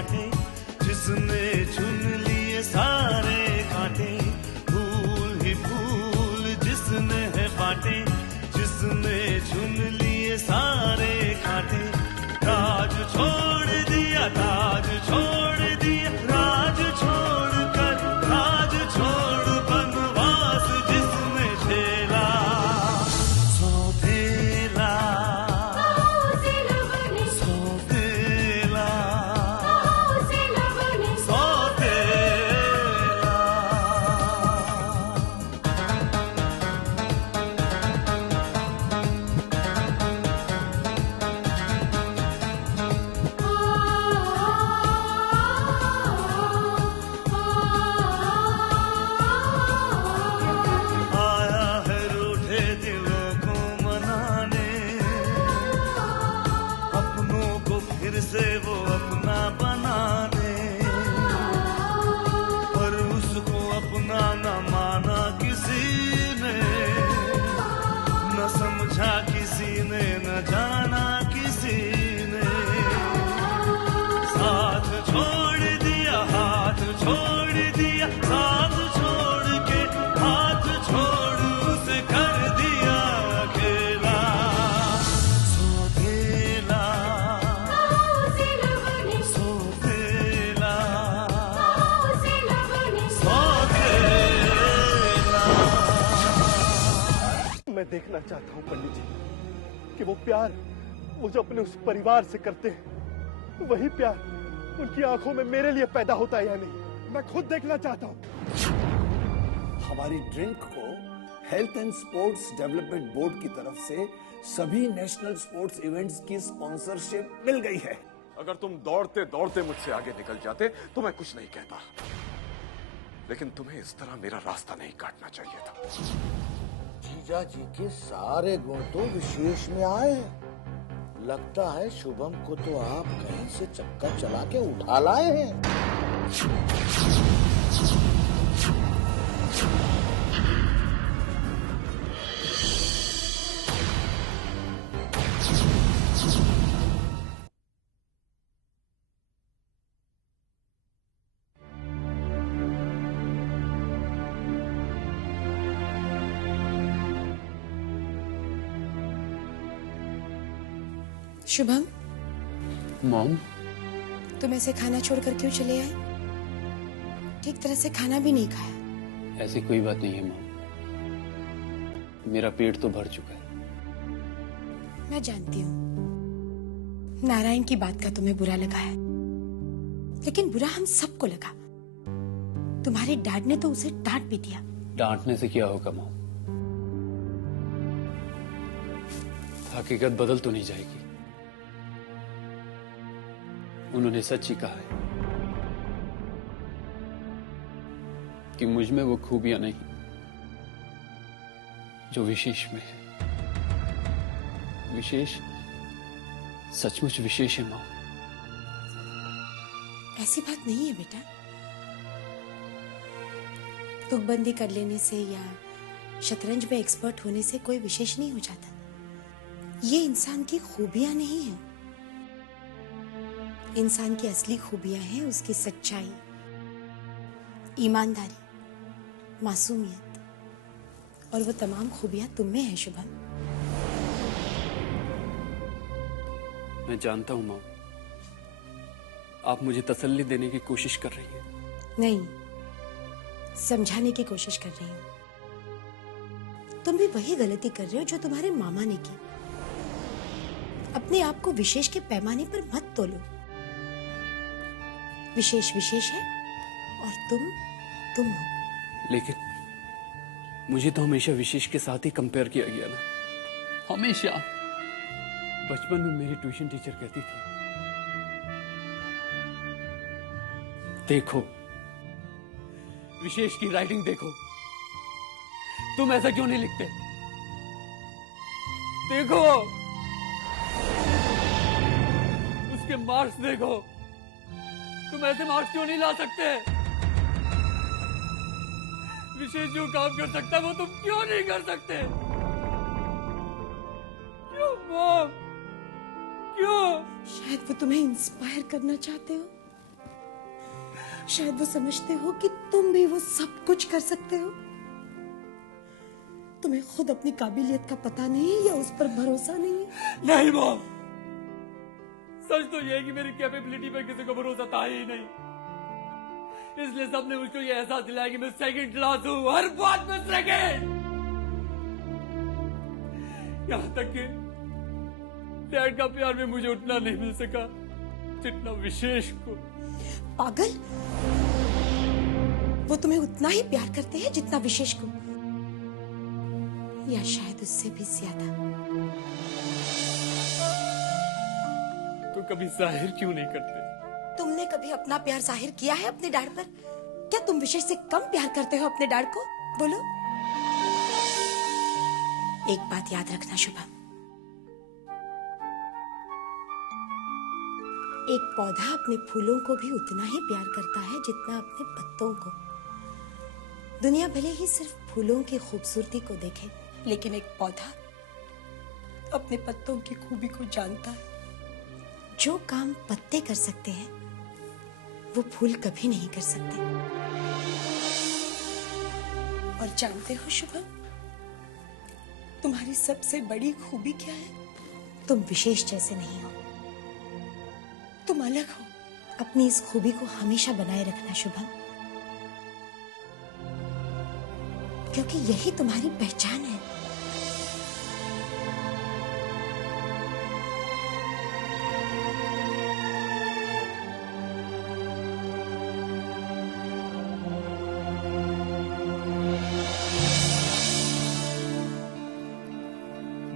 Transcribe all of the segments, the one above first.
बांटे, जिसने चुन लिए सारे कांटे। फूल ही फूल जिसने है बांटे, जिसने चुन लिए सारे कांटे। राज छोड़ दिया, ताज छोड़ दिया, राज छोड़ कर राज छोड़ बनवास जिसने झेला। सौतेला सौतेला सौतेला। आया है रूठे दिलों को मनाने, अपनों को फिर से वो अपना बना दे। पर उसको अपना न माना किसी ने, न समझा किसी ने, न जाना किसी ने। साथ छोड़ दिया, हाथ छोड़ दिया, साथ छोड़ के हाथ छोड़ उसे कर दिया अकेला। सौतेला सौतेला सौतेला। मैं देखना चाहता हूँ पंडित जी कि वो प्यार वो जो अपने उस परिवार से करते हैं, वही प्यार उनकी आंखों में मेरे लिए पैदा होता है या नहीं। मैं खुद देखना चाहता हूँ। हमारी ड्रिंक को health and sports development board की तरफ से सभी नेशनल स्पोर्ट्स इवेंट्स की स्पॉन्सरशिप मिल गई है। अगर तुम दौड़ते दौड़ते मुझसे आगे निकल जाते तो मैं कुछ नहीं कहता, लेकिन तुम्हें इस तरह मेरा रास्ता नहीं काटना चाहिए था। जीजा जी के सारे गुण तो विशेष में आए हैं। लगता है शुभम को तो आप कहीं से चक्कर चला के उठा लाए हैं। शुभम, मॉम, तुम ऐसे खाना छोड़कर क्यों चले आए? ठीक तरह से खाना भी नहीं खाया। ऐसी कोई बात नहीं है मॉम, मेरा पेट तो भर चुका है। मैं जानती हूँ नारायण की बात का तुम्हें बुरा लगा है, लेकिन बुरा हम सबको लगा। तुम्हारे डैड ने तो उसे डांट भी दिया। डांटने से क्या होगा मॉम, हकीकत बदल तो नहीं जाएगी। उन्होंने सच ही कहा है कि मुझ में वो खूबियां नहीं जो विशेष में है। विशेष सचमुच विशेष है मां। ऐसी बात नहीं है बेटा। तुकबंदी कर लेने से या शतरंज में एक्सपर्ट होने से कोई विशेष नहीं हो जाता। ये इंसान की खूबियां नहीं है। इंसान की असली खूबियां हैं उसकी सच्चाई, ईमानदारी, मासूमियत, और वो तमाम खूबियां तुम में है शुभम। मैं जानता हूं मां, आप मुझे तसल्ली देने की कोशिश कर रही हैं। नहीं, समझाने की कोशिश कर रही हूं। तुम भी वही गलती कर रहे हो जो तुम्हारे मामा ने की। अपने आप को विशेष के पैमाने पर मत तोलो। विशेष विशेष है और तुम हो। लेकिन मुझे तो हमेशा विशेष के साथ ही कंपेयर किया गया ना, हमेशा। बचपन में मेरी ट्यूशन टीचर कहती थी, देखो विशेष की राइटिंग देखो, तुम ऐसा क्यों नहीं लिखते? देखो उसके मार्क्स देखो, तुम ऐसे मार्क्स क्यों नहीं ला सकते? विशेष जो काम कर सकता है वो तुम क्यों नहीं कर सकते? क्यों मॉम, क्यों? शायद वो तुम्हें इंस्पायर करना चाहते हो। शायद वो समझते हो कि तुम भी वो सब कुछ कर सकते हो। तुम्हें खुद अपनी काबिलियत का पता नहीं है या उस पर भरोसा नहीं है? नहीं मॉम, सच तो ये है कि मेरी कैपेबिलिटी पर किसी को भरोसा था ही नहीं, इसलिए सबने मुझको ये एहसास दिलाया कि मैं सेकंड क्लास हूँ, हर बात में सेकंड। यहाँ तक कि डैड का प्यार भी मुझे उतना नहीं मिल सका जितना विशेष को। पागल, वो तुम्हें उतना ही प्यार करते हैं जितना विशेष को, या शायद उससे भी ज्यादा। तो कभी जाहिर क्यों नहीं करते? तुमने कभी अपना प्यार जाहिर किया है अपने डैड पर? क्या तुम विशेष से कम प्यार करते हो अपने डैड को? बोलो। एक बात याद रखना शुभम, एक पौधा अपने फूलों को भी उतना ही प्यार करता है जितना अपने पत्तों को। दुनिया भले ही सिर्फ फूलों की खूबसूरती को देखे, लेकिन एक पौधा अपने पत्तों की खूबी को जानता है। जो काम पत्ते कर सकते हैं वो फूल कभी नहीं कर सकते। और जानते हो शुभम, तुम्हारी सबसे बड़ी खूबी क्या है? तुम विशेष जैसे नहीं हो, तुम अलग हो। अपनी इस खूबी को हमेशा बनाए रखना शुभम, क्योंकि यही तुम्हारी पहचान है।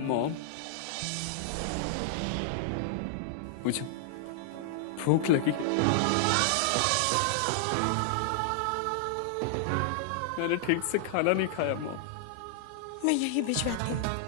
मॉम, मुझे भूख लगी, मैंने ठीक से खाना नहीं खाया मॉम। मैं यही भिजवाती हूँ।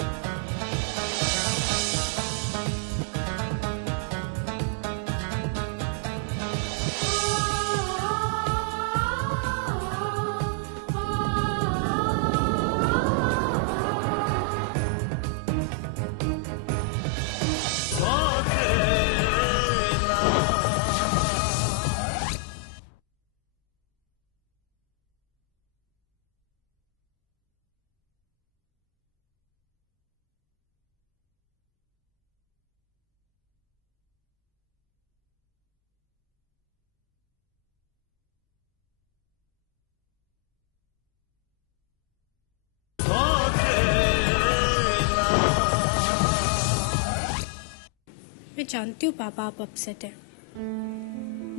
मैं जानती हूँ पापा आप अपसेट हैं।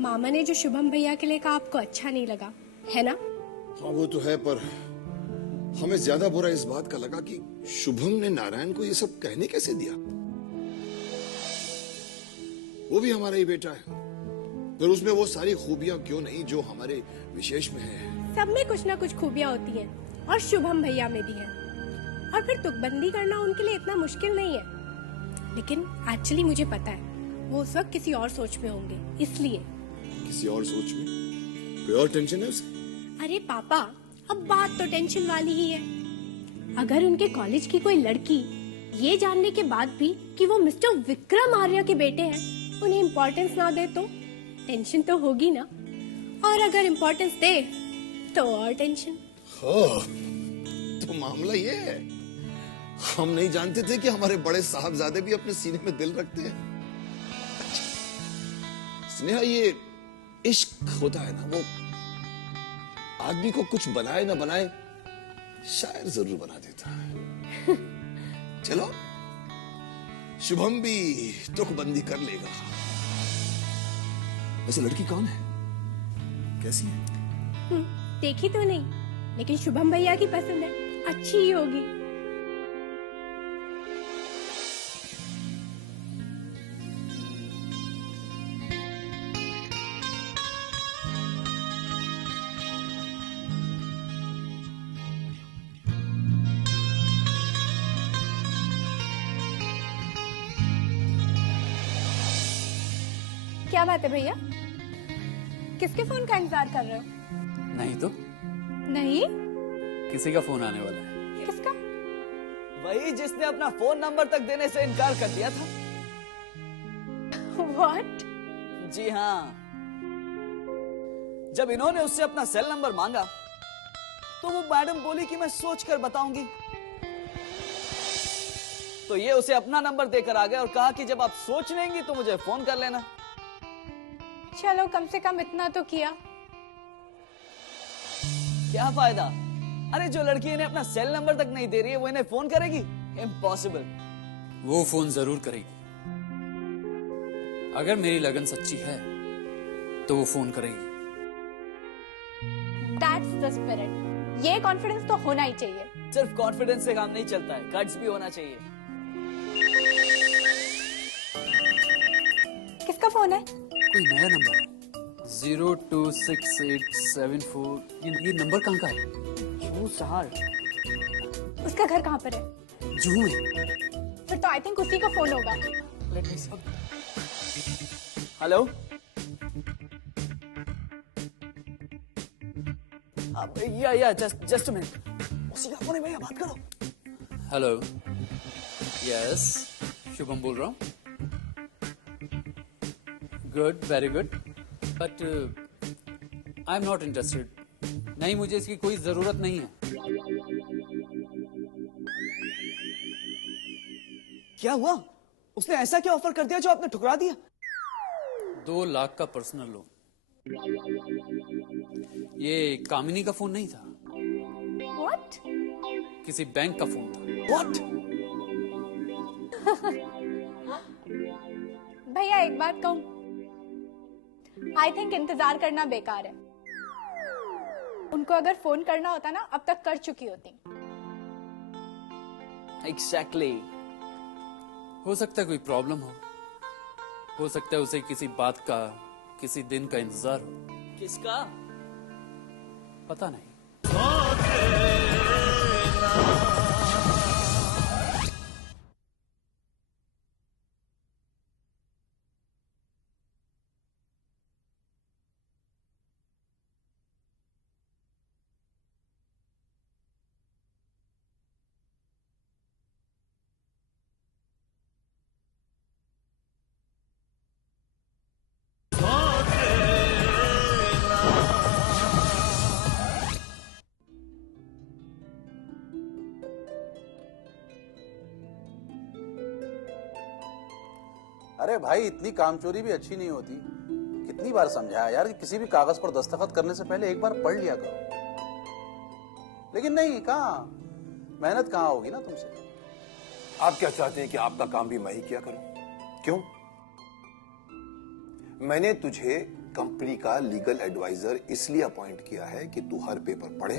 मामा ने जो शुभम भैया के लिए कहा आपको अच्छा नहीं लगा, है ना? हाँ वो तो है, पर हमें ज्यादा बुरा इस बात का लगा कि शुभम ने नारायण को ये सब कहने कैसे दिया। वो भी हमारा ही बेटा है, फिर उसमें वो सारी खूबियां क्यों नहीं जो हमारे विशेष में है। सब में कुछ ना कुछ खूबियां होती हैं, और शुभम भैया में भी है। और फिर तुकबंदी करना उनके लिए इतना मुश्किल नहीं है। लेकिन एक्चुअली मुझे पता है वो उस वक्त किसी और सोच में होंगे, इसलिए। किसी और सोच में? कोई और टेंशन है उसे? अरे पापा, अब बात तो टेंशन वाली ही है। अगर उनके कॉलेज की कोई लड़की ये जानने के बाद भी कि वो मिस्टर विक्रम आर्य के बेटे हैं उन्हें इम्पोर्टेंस ना दे तो टेंशन तो होगी ना। और अगर इम्पोर्टेंस दे तो और टेंशन। तो मामला ये है, हम नहीं जानते थे कि हमारे बड़े साहबजादे भी अपने सीने में दिल रखते हैं। स्नेहा, ये इश्क होता है ना, वो आदमी को कुछ बनाए ना बनाए शायर जरूर बना देता है। चलो, शुभम भी तुकबंदी कर लेगा। वैसे लड़की कौन है, कैसी है? देखी तो नहीं, लेकिन शुभम भैया की पसंद है, अच्छी ही होगी। क्या बात है भैया, किसके फोन का इंतजार कर रहे हो? नहीं तो नहीं, किसी का फोन आने वाला है। किसका? वही जिसने अपना फोन नंबर तक देने से इनकार कर दिया था। What? जी हाँ, जब इन्होंने उससे अपना सेल नंबर मांगा तो वो मैडम बोली कि मैं सोचकर बताऊंगी। तो ये उसे अपना नंबर देकर आ गए और कहा कि जब आप सोच लेंगी तो मुझे फोन कर लेना। चलो कम से कम इतना तो किया। क्या फायदा? अरे जो लड़की इन्हें अपना सेल नंबर तक नहीं दे रही है वो इन्हें फोन करेगी? इम्पॉसिबल। वो फोन जरूर करेगी। अगर मेरी लगन सच्ची है तो वो फोन करेगी। That's the spirit। ये कॉन्फिडेंस तो होना ही चाहिए। सिर्फ कॉन्फिडेंस से काम नहीं चलता है, गट्स भी होना चाहिए। किसका फोन है? कोई नया नंबर है 02687 ये नंबर कहाँ का है? जू सहार। उसका घर कहाँ पर है? जू में। फिर तो आई थिंक उसी का फोन होगा। हेलो, या जस्ट अ मिनट। उसी का फोन है भैया, बात करो। हेलो, यस, शुभम बोल रहा हूँ। Good, very good, but I am not interested. नहीं, मुझे इसकी कोई जरूरत नहीं है। क्या हुआ? उसने ऐसा क्या ऑफर कर दिया जो आपने ठुकरा दिया? 2 लाख का पर्सनल लोन। ये कामिनी का फोन नहीं था। What? किसी बैंक का फोन था। What? भैया एक बात कहूँ, आई थिंक इंतजार करना बेकार है। उनको अगर फोन करना होता ना अब तक कर चुकी होती। Exactly। हो सकता है कोई प्रॉब्लम हो सकता है उसे किसी बात का, किसी दिन का इंतजार हो। किसका? पता नहीं। अरे भाई, इतनी कामचोरी भी अच्छी नहीं होती। कितनी बार समझाया यार कि किसी भी कागज पर दस्तखत करने से पहले एक बार पढ़ लिया करो। लेकिन नहीं, कहाँ मेहनत कहाँ होगी ना तुमसे। आप क्या चाहते हैं कि आपका काम भी मैं ही किया करूं? क्यों? मैंने तुझे कंपनी का लीगल एडवाइजर इसलिए अपॉइंट किया है कि तू हर पेपर पढ़े,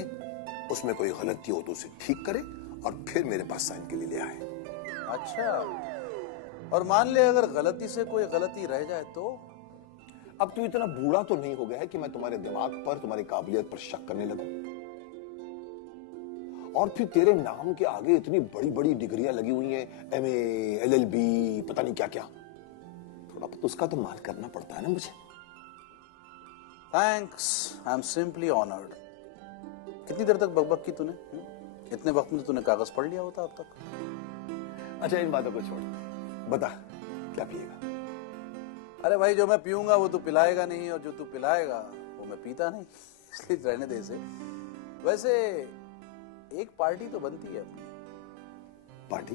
उसमें कोई गलती हो तो उसे ठीक करे और फिर मेरे पास साइन के लिए ले आए। अच्छा, और मान ले अगर गलती से कोई गलती रह जाए तो? अब तू इतना बूढ़ा तो नहीं हो गया है कि मैं तुम्हारे दिमाग पर, तुम्हारी काबिलियत पर शक करने लगूं। और फिर तेरे नाम के आगे इतनी बड़ी बड़ी डिग्रियां लगी हुई हैं, MA, LLB, पता नहीं क्या क्या। थोड़ा बहुत उसका तो मान करना पड़ता है ना मुझे। Thanks, I am simply honoured. कितनी देर तक बकबक की तूने? इतने वक्त में तूने कागज पढ़ लिया होता अब तक। अच्छा, इन बातों को छोड़, बता क्या पिएगा? अरे भाई, जो मैं पीऊंगा वो तू पिलाएगा नहीं, और जो तू पिलाएगा वो मैं पीता नहीं, इसलिए रहने दे इसे। वैसे एक पार्टी तो बनती है अपनी। पार्टी?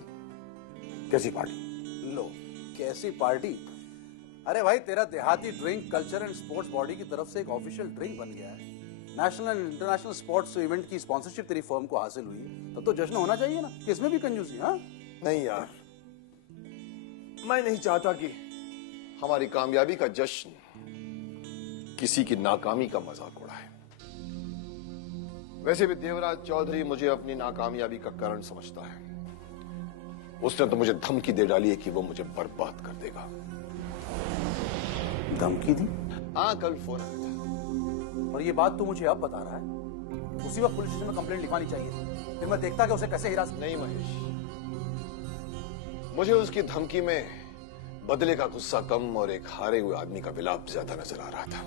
कैसी पार्टी? लो, कैसी पार्टी? अरे भाई, तेरा देहाती drink culture and sports body की तरफ से एक ऑफिशियल ड्रिंक बन गया है। National and international sports event की स्पॉन्सरशिप तेरी फर्म को हासिल हुई है, तब तो जश्न होना चाहिए ना। इसमें भी कंजूसी? हाँ नहीं यार, मैं नहीं चाहता कि हमारी कामयाबी का जश्न किसी की नाकामी का मजाक उड़ाए। वैसे भी देवराज चौधरी मुझे अपनी नाकामयाबी का कारण समझता है। उसने तो मुझे धमकी दे डाली है कि वो मुझे बर्बाद कर देगा। धमकी दी? हाँ, कल फोन आया था। और ये बात तू मुझे अब बता रहा है? उसी वक्त पुलिस स्टेशन में कंप्लेंट लिखवानी चाहिए थी, फिर मैं देखता कि उसे कैसे हिरासत। नहीं महेश, मुझे उसकी धमकी में बदले का गुस्सा कम और एक हारे हुए आदमी का विलाप ज्यादा नजर आ रहा था।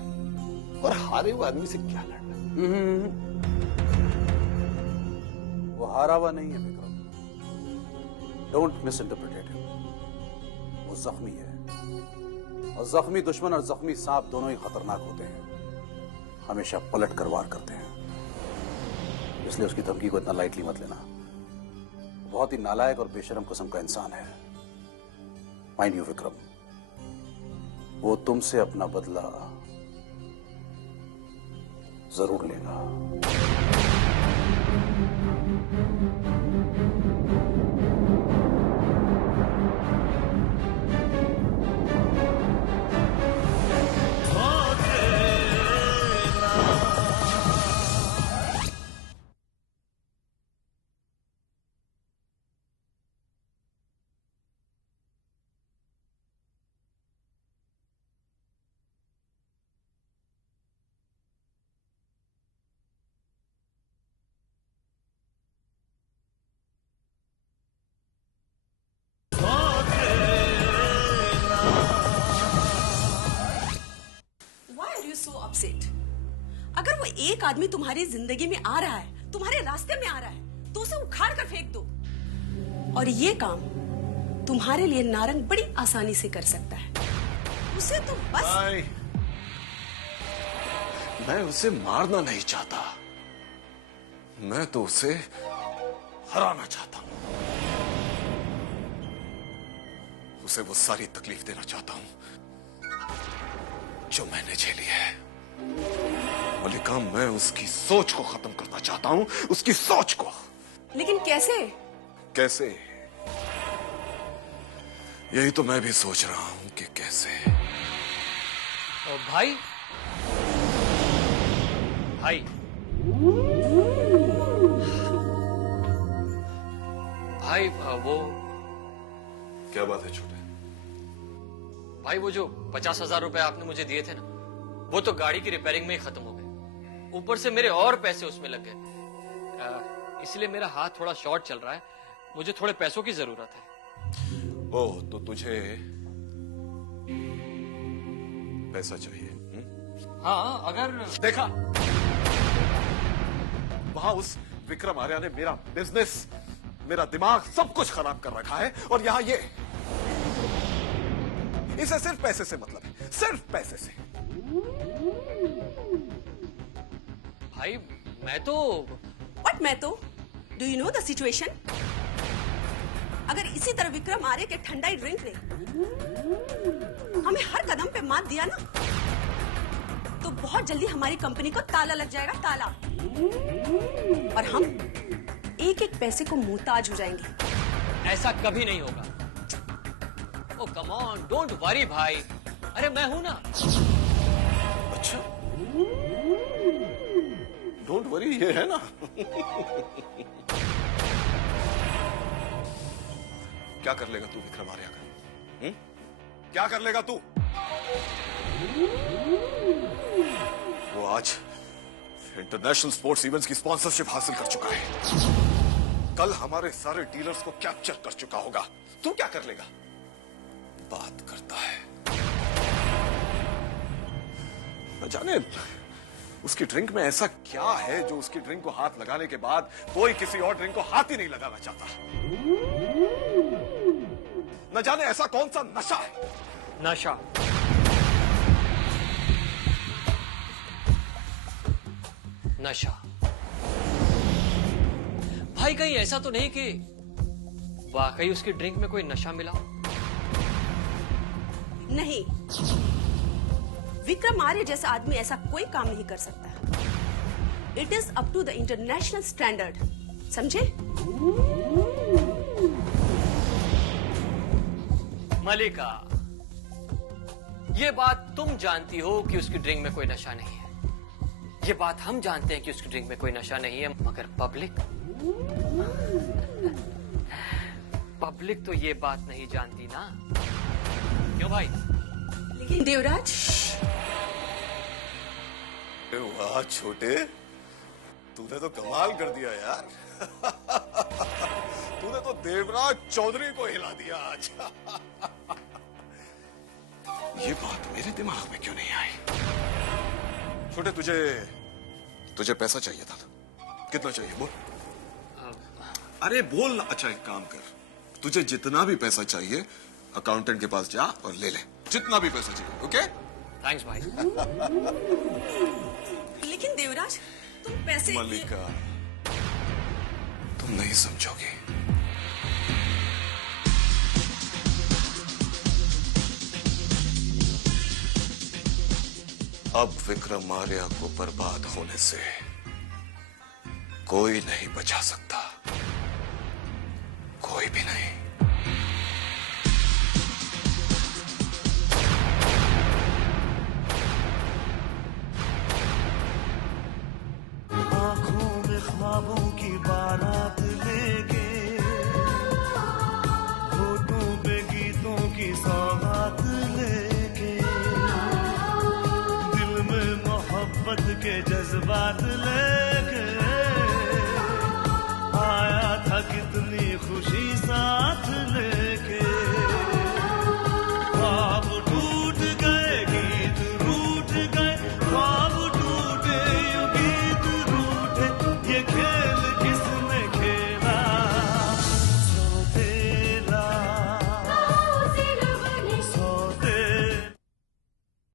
और हारे हुए आदमी से क्या लड़ना? वो हारा हुआ नहीं है Vikram, don't miss interpret him. वो जख्मी है, और जख्मी दुश्मन और जख्मी सांप दोनों ही खतरनाक होते हैं। हमेशा पलट कर वार करते हैं, इसलिए उसकी धमकी को इतना लाइटली मत लेना। बहुत ही नालायक और बेशरम किस्म का इंसान है। माइंड यू विक्रम, वो तुमसे अपना बदला जरूर लेगा। अगर वो एक आदमी तुम्हारी जिंदगी में आ रहा है, तुम्हारे रास्ते में आ रहा है, तो उसे उखाड़ कर फेंक दो। और ये काम तुम्हारे लिए नारंग बड़ी आसानी से कर सकता है। उसे तो बस मैं उसे मारना नहीं चाहता, मैं तो उसे हराना चाहता हूं। उसे वो सारी तकलीफ देना चाहता हूं जो मैंने झेली है। मलिका, मैं उसकी सोच को खत्म करना चाहता हूं, उसकी सोच को। लेकिन कैसे? कैसे? यही तो मैं भी सोच रहा हूं कि कैसे। भाई भाई भाई वो क्या बात है छोटे? भाई वो जो 50,000 रुपए आपने मुझे दिए थे ना, वो तो गाड़ी की रिपेयरिंग में ही खत्म हो गए। ऊपर से मेरे और पैसे उसमें लग गए, इसलिए मेरा हाथ थोड़ा शॉर्ट चल रहा है। मुझे थोड़े पैसों की जरूरत है। ओह, तो तुझे पैसा चाहिए? हाँ, अगर देखा, वहां उस विक्रम आर्या ने मेरा बिजनेस, मेरा दिमाग, सब कुछ खराब कर रखा है। और यहां ये, इसे सिर्फ पैसे से मतलब है, सिर्फ पैसे से। भाई मैं तो What मैं तो? Do you know the situation? अगर इसी तरह विक्रम आर्य के ठंडाई ड्रिंक ने हमें हर कदम पे मात दिया ना, तो बहुत जल्दी हमारी कंपनी को ताला लग जाएगा, ताला। और हम एक एक पैसे को मुहताज हो जाएंगे। ऐसा कभी नहीं होगा। ओ कम ऑन, डोंट वरी भाई। अरे मैं हूं ना। अच्छा, डोंट वरी ये है ना। क्या कर लेगा तू विक्रम आर्या का? क्या कर लेगा तू? वो आज इंटरनेशनल स्पोर्ट्स इवेंट्स की स्पॉन्सरशिप हासिल कर चुका है। कल हमारे सारे डीलर्स को कैप्चर कर चुका होगा। तू क्या कर लेगा? बात करता है। न जाने उसकी ड्रिंक में ऐसा क्या है जो उसकी ड्रिंक को हाथ लगाने के बाद कोई किसी और ड्रिंक को हाथ ही नहीं लगाना चाहता। न जाने ऐसा कौन सा नशा है। नशा? नशा? भाई कहीं ऐसा तो नहीं कि वाकई उसकी ड्रिंक में कोई नशा मिला? नहीं, विक्रम आर्य जैसा आदमी ऐसा कोई काम नहीं कर सकता। It is up to the international standard, समझे? मलिका, ये बात तुम जानती हो कि उसकी ड्रिंक में कोई नशा नहीं है। ये बात हम जानते हैं कि उसकी ड्रिंक में कोई नशा नहीं है, मगर पब्लिक तो ये बात नहीं जानती ना। क्यों भाई? लेकिन देवराज, वाह छोटे, तूने तो कमाल कर दिया यार। तूने तो देवराज चौधरी को हिला दिया आज। ये बात मेरे दिमाग में क्यों नहीं आई? छोटे, तुझे पैसा चाहिए था ना? कितना चाहिए बोल? अरे बोल ना। अच्छा एक काम कर, तुझे जितना भी पैसा चाहिए अकाउंटेंट के पास जा और ले ले, जितना भी पैसा चाहिए। ओके? थैंक्स भाई। लेकिन देवराज, तुम पैसे मल्लिका, तुम नहीं समझोगी। अब विक्रम आर्या को बर्बाद होने से कोई नहीं बचा सकता, कोई भी नहीं। आंखों में ख्वाबों की बारात लेके, होठों पे गीतों की सौगात लेके, दिल में मोहब्बत के जज्बात लेके आया था कितनी खुशी सा